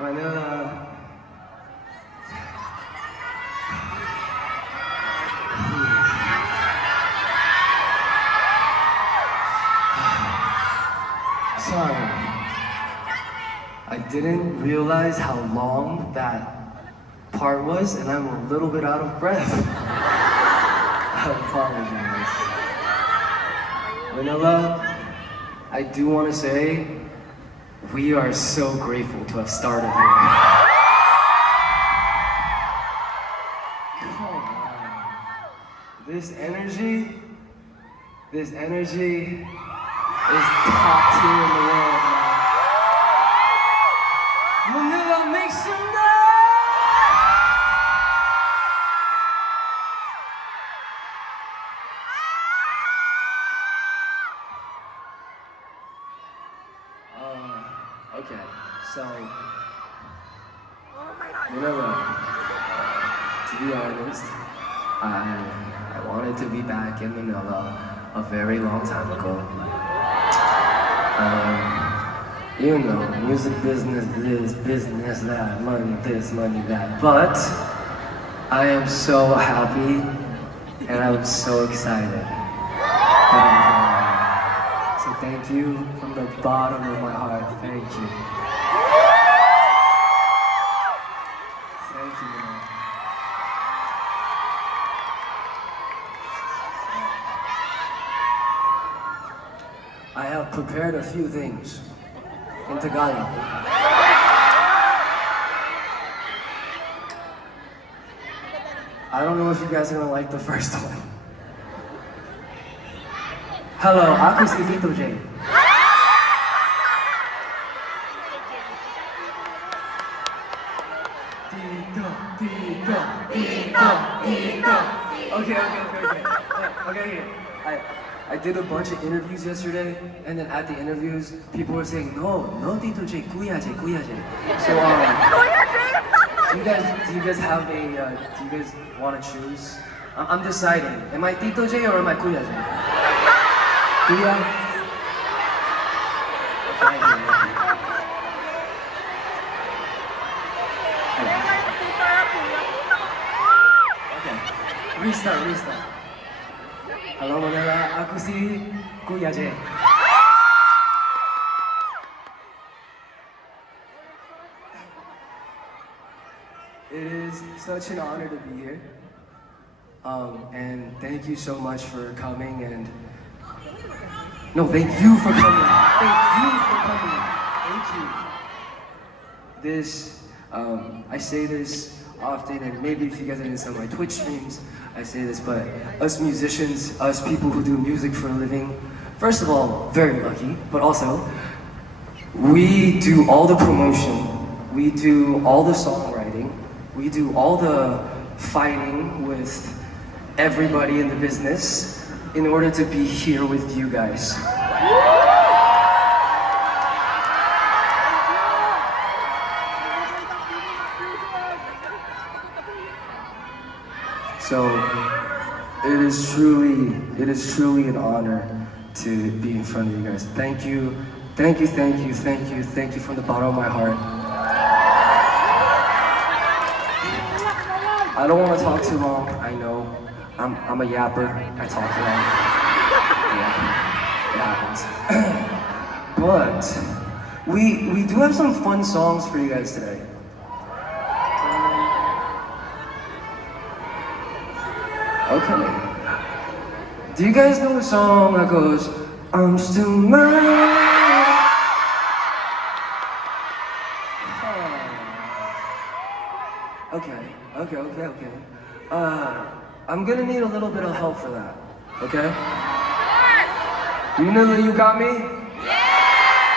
Manila. Sorry. I didn't realize how long that part was, and I'm a little bit out of breath. I apologize. Manila, I do want to say, we are so grateful to have started here. Come on. This energy is top tier in the world, man. Manila, make some noise! Okay, so, Manila, to be honest, I wanted to be back in Manila a very long time ago. You know, music business this, business that, money this, money that. But I am so happy and I'm so excited that I'm here. So thank you from the bottom of my heart. Thank you. Thank you, man. I have prepared a few things in Tagalog. I don't know if you guys are gonna like the first one. Hello, ako si Tito J. Tito. Okay. I did a bunch of interviews yesterday, and then at the interviews, people were saying, no, Tito J, Kuya J. So, do you guys have a, do you guys want to choose? I'm deciding, am I Tito J or am I Kuya J? Kuya? Okay, restart. Hello Manila, ako si Kuya J. It is such an honor to be here. And thank you so much for coming and... No, thank you for coming. Thank you. This, I say this often, and maybe if you guys are in some of my Twitch streams, I say this, but us musicians, us people who do music for a living, first of all, very lucky, but also, we do all the promotion, we do all the songwriting, we do all the fighting with everybody in the business in order to be here with you guys. So it is truly an honor to be in front of you guys. Thank you from the bottom of my heart. I don't want to talk too long, I know. I'm a yapper, I talk long. Yeah, it happens. But we do have some fun songs for you guys today. Okay. Do you guys know the song that goes, I'm still mine? Okay. I'm gonna need a little bit of help for that, okay? Manila, you got me?